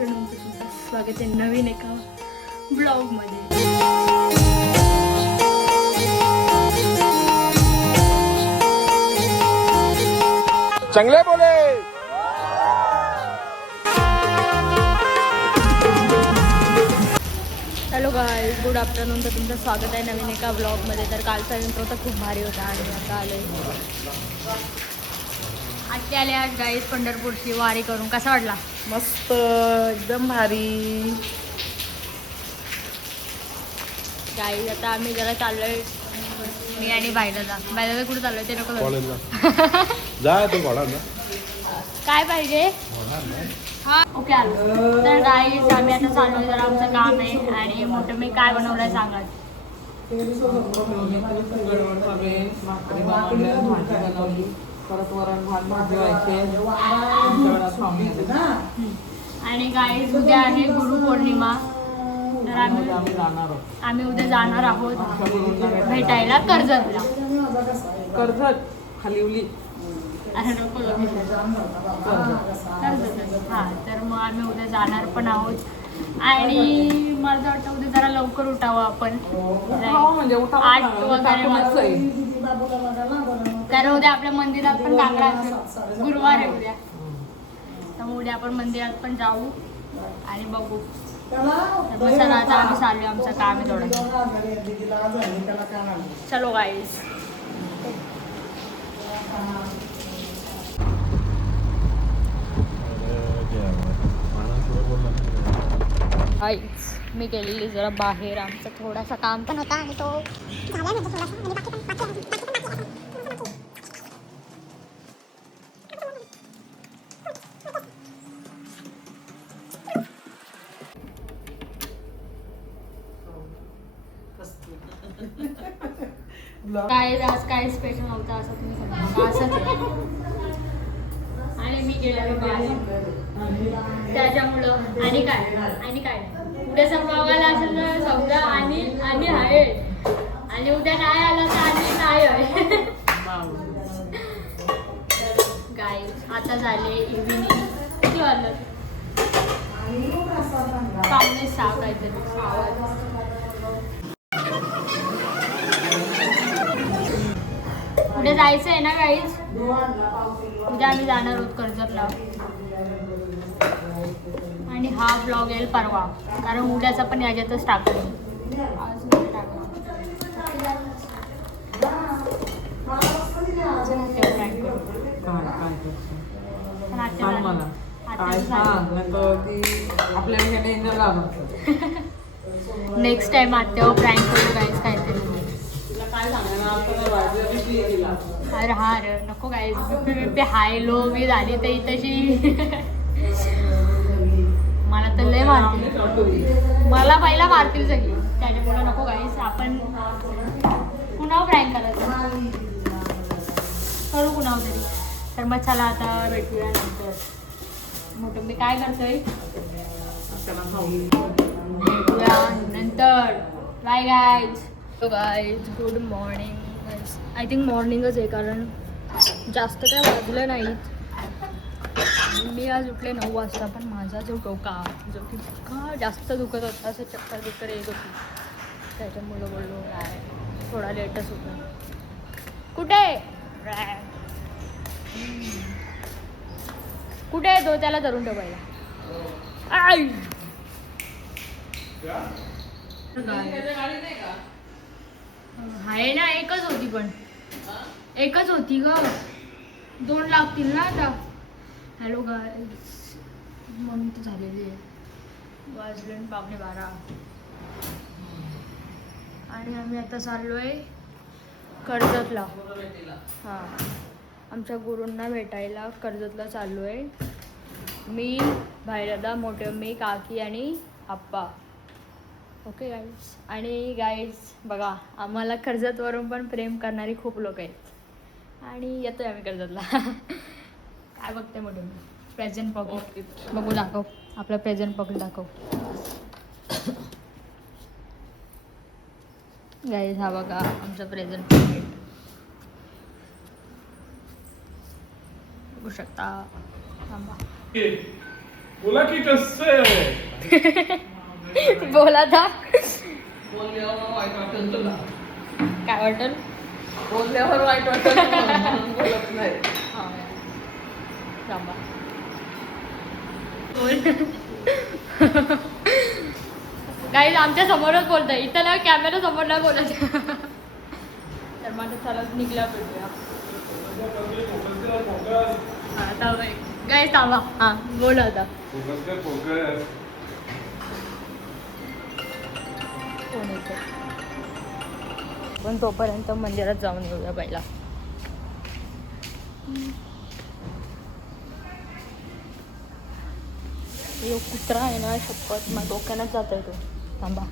सुद्धा स्वागत आहे नवीन एका ब्लॉगमध्ये. चांगले बोले. हॅलो गाय गुड आफ्टरनून तर तुमचं स्वागत आहे नवीन एका ब्लॉगमध्ये. तर कालचा इंट्रो तर खूप भारी होता आणि आता आले आत्या आल्या गाईज पंढरपूरची वारी करून. कसा वाटला? मस्त एकदम भारी. गाईज आता आम्ही जरा चाललोय. मी आणि बायला बायला कुठे चाललोय ते नको जा तो घोडा ना काय पाहिजे? हा. ओके आलो. तर गाईज आम्ही आता चाललोय जरा आमचं काम आहे. आणि मोठं मी काय बनवलंय सांगा भाकरी बनवल्या भाजी बनवली. परत वरण भात भाजी व्हायचे आणि गाईज उद्या आहे गुरुपौर्णिमा तर आम्ही आम्ही जाणार आहोत. आम्ही उद्या जाणार आहोत. भेटायला. कर्जतला कर्जत. कर्जत हा तर मग आम्ही उद्या जाणार पण आहोत. आणि मला वाटतं उद्या जरा लवकर उठावं आपण. हो म्हणजे उठा आठ वगैरे. कारण उद्या आपल्या मंदिरात पण काकडा असेल गुरुवार आहे उद्या. त्यामुळे उद्या आपण मंदिरात पण जाऊ आणि बघू. तर चला आता आम्ही चालू आमचं काम आहे थोडं. चलो गाईस आईच मी गेलेली जरा बाहेर. आमचा थोडासा काम पण होता आणि तो काय आज काय स्पेशल नव्हतं असं तुम्ही असंच आहे. आणि मी गेले बाहेर. त्याच्यामुळं आणि काय? आणि काय? उद्या बघायला असेल तर समजा आणि आणि आहे आणि उद्या नाही आलं तर आणि नाही आहे? गाय आता झाले इव्हिनिंग किती वाजलं? पावणे सहा काहीतरी. सहा वाजले. उद्या जायचं आहे ना गाईज उद्या आम्ही जाणार आहोत कर्जतला. आणि हा ब्लॉग येईल परवा. कारण उद्याचा पण याच्यातच टाकतो आज नाही टाकला. अजून ते prank करू. अरे हा रे नको काय. बीपी बीपी हाय लो मी झाली तर तशी. मला तर लय मारतील. मला पहिला मारतील सगळी. त्याच्यामुळे नको गाईस आपण पुन्हा प्रँक करायचं? करू कुणावर तरी. तर मग चला आता भेटूया नंतर. मोठं मी काय करतोय? भेटूया नंतर. बाय गाईज तो guys good morning I think मॉर्निंगच आहे कारण जास्त काय वाजलं नाहीत. मी आज उठले नऊ वाजता पण माझा जो डोका जो की इतका जास्त दुखत होता असं चक्कर चक्कर येत होती. त्याच्यामुळं बोललो काय थोडा लेटच होता. कुठे. कुठे आहे तो? त्याला धरून ठेवायला. आई! आहे ना एकच होती पण. एकच होती ग. दोन लागतील ना आता. हॅलो गाय म्हणून तर झालेली आहे. वाजले पावणे बारा. आणि आम्ही आता चाललोय कर्जतला. हां. आमच्या गुरूंना भेटायला कर्जतला चाललो आहे मी भाईदादा मोठे मी काकी आणि आप्पा. ओके गाईज आणि गाईज बघा आम्हाला कर्जतवरून पण प्रेम करणारी खूप लोक आहेत. आणि येतोय आम्ही कर्जतला. काय बघते मोठे मी प्रेझेंट पॉकेट बघू दाखव. आपलं प्रेझेंट पॉकेट दाखव. गाईज हा बघा आमचं प्रेझेंट पॉकेट बघू शकता. थांबा. बोला की कसं बोला था काय वाटेल? बोलल्यावर वाईट बोलत नाही. थांबा. काही आमच्या समोरच बोलतंय. इथं ना कॅमेरा समोर नाही बोलत. तर माझं चला निघला भेटूया. हा काय थांबा. हा बोला आता. फोकस कोण येतो. पण तोपर्यंत मंदिरात जाऊन येऊया पहिला कुत्रा आहे ना शपथ मग डोक्यानंच जात आहे तो. थांबा.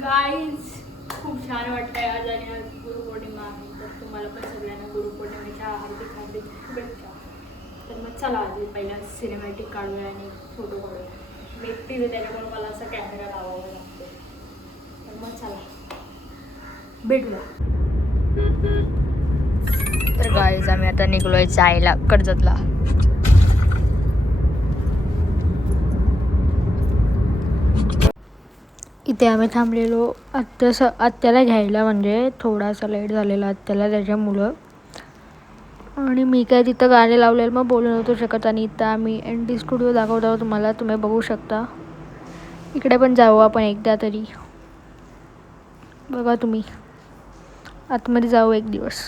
गाईज खूप छान वाटतंय आज आणि आज गुरुपौर्णिमा आहे. तर तुम्हाला पण सगळ्यांना गुरुपौर्णिमेच्या हार्दिक हार्दिक शुभेच्छा. तर मग चला आधी पहिला सिनेमॅटिक काढूया आणि फोटो काढूया. मी एकटीच त्याच्यामुळे मला असा कॅमेरा लावावा लागतो तर मग चला. भेटूया. तर गाईज आम्ही आता निघलोय जायला कर्जतला. इथे आम्ही थांबलेलो. आत्या स आत्याला घ्यायला म्हणजे थोडासा लेट झालेला आत्याला त्याच्या मुलं. आणि मी काय तिथं गाणे लावलेलं मग बोलू नव्हतो शकत आणि इथं आम्ही एन डी स्टुडिओ दाखवत आहोत तुम्हाला तुम्ही बघू शकता. इकडे पण जाऊ आपण एकदा तरी. बघा तुम्ही. आतमध्ये जाऊ एक दिवस.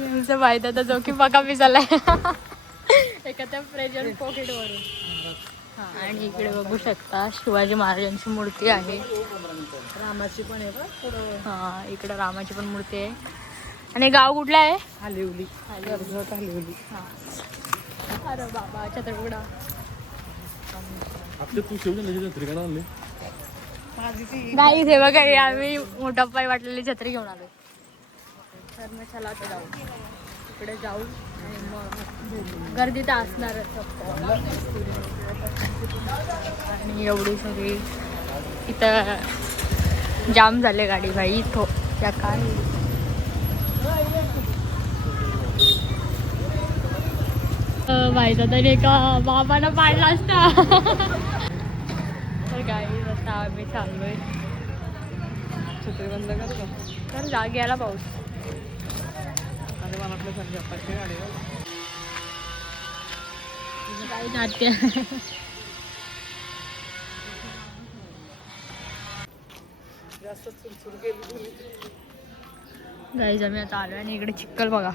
आणि आमचा फायदा तर जो की बघा मी झालाय. एका त्या प्रेजर पॉकेट वरून. हा आणि इकडे बघू शकता शिवाजी महाराजांची मूर्ती आहे. रामाची पण आहे हा इकडे रामाची पण मूर्ती आहे. आणि गाव कुठलं आहे? हालिवली. हालिवली. हा. अरे बाबा छत्रपडा नाही बघा आम्ही मोठा पाय वाटलेली छत्री घेऊन आलो तर मग चला आता जाऊ. इकडे जाऊ आणि मग गर्दी तर असणारच आणि एवढी सगळी इथं जाम झाले गाडी भाई इथो. त्या काय? माहिती तरी एका बाबाला पाडला असता? तर गाडी आता आम्ही चाललोय. छत्री बंद करतो. तर जा यायला पाऊस. अरे मला आहे. नाट्य गाईज आम्ही आता आलो आणि इकडे चिक्कल बघा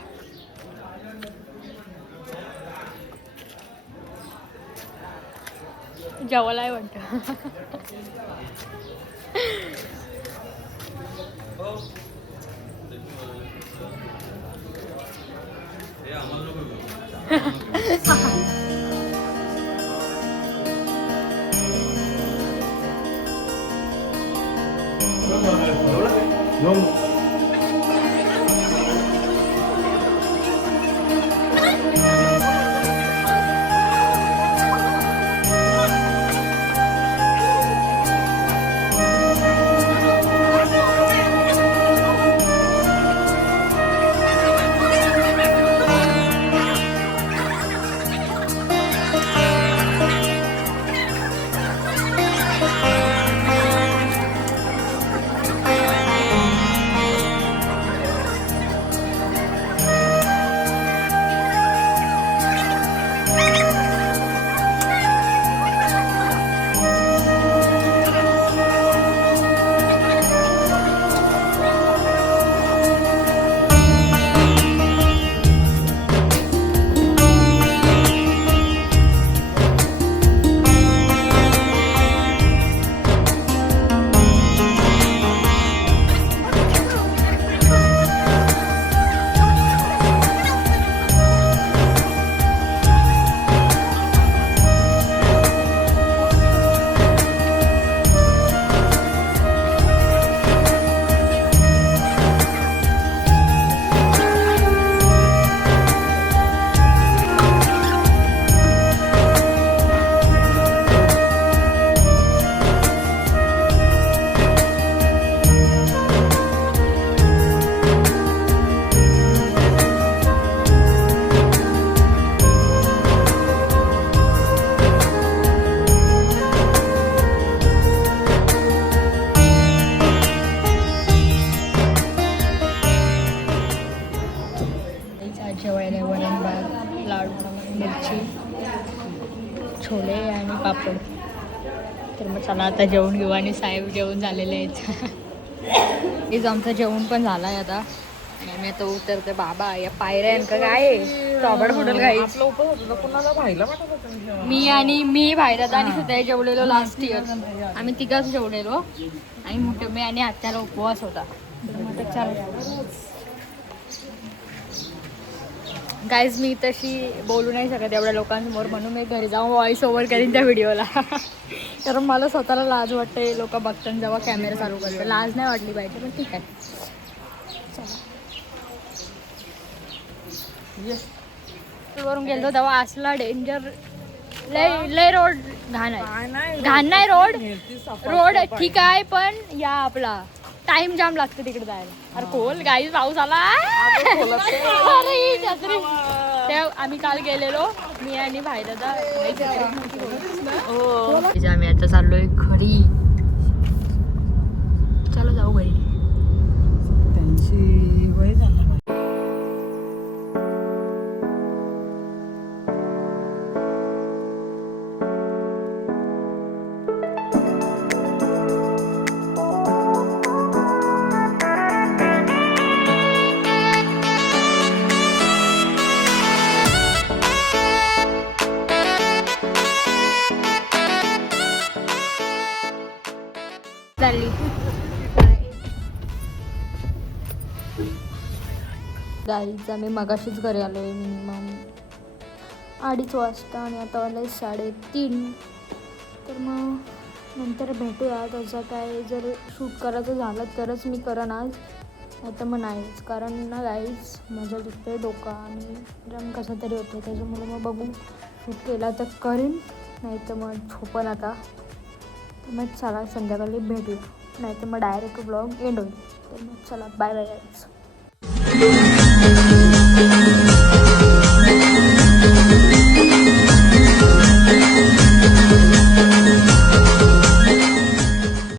जेवायला वाटतं हो. 너무 पापड तर मग चला आता जेवण घेऊ आणि साहेब जेवण झालेले आहेत. हेच आमचं जेवण पण झालं आहे आता. आणि आम्ही आता उतरते. बाबा या पायऱ्या का? काय? टॉबड फुटल होतं मी आणि मी बाहेर आणि सुद्धा जेवलेलो लास्ट इयर आम्ही तिघाच जेवलेलो. आणि मोठे मी आणि आत्याला उपवास होता. तर मग चालेल गाईज मी तशी बोलू नाही शकत एवढ्या लोकांसमोर म्हणून मी घरी जाऊन व्हॉइस ओव्हर करीन त्या व्हिडिओला कारण मला स्वतःला लाज वाटते लोक बघतात जेव्हा कॅमेरा चालू करते लाज नाही वाटली पाहिजे पण ठीक आहे. चला. वरून गेलो तेव्हा असला डेंजर लय लय रोड घाण आहे. घाण नाही रोड रोड ठीक आहे पण या आपला. टाइम जाम लागते तिकडे जायला. अरे कोल गाई पाऊस आला. अरे. ही छत्री. ते आम्ही काल गेलेलो मी आणि भाई दादा. आम्ही आता चाललोय घरी चालली गाईचा मी मगाशीच घरी आलो आहे मिनिमम अडीच वाजता आणि आता आलं साडेतीन. तर मग नंतर भेटूया. तसं काय जर शूट करायचं झालं तरच मी करेन आज नाही तर मग नाहीच. कारण ना गाईच माझं दुखते डोका आणि रंग कसं तरी होतं त्याच्यामुळे मग बघू शूट केला तर करीन. नाही तर मग झोपन आता. तर मग चला संध्याकाळी भेटू. नाही तर मग डायरेक्ट ब्लॉग एंड होईल. तर मग चला बाय बाय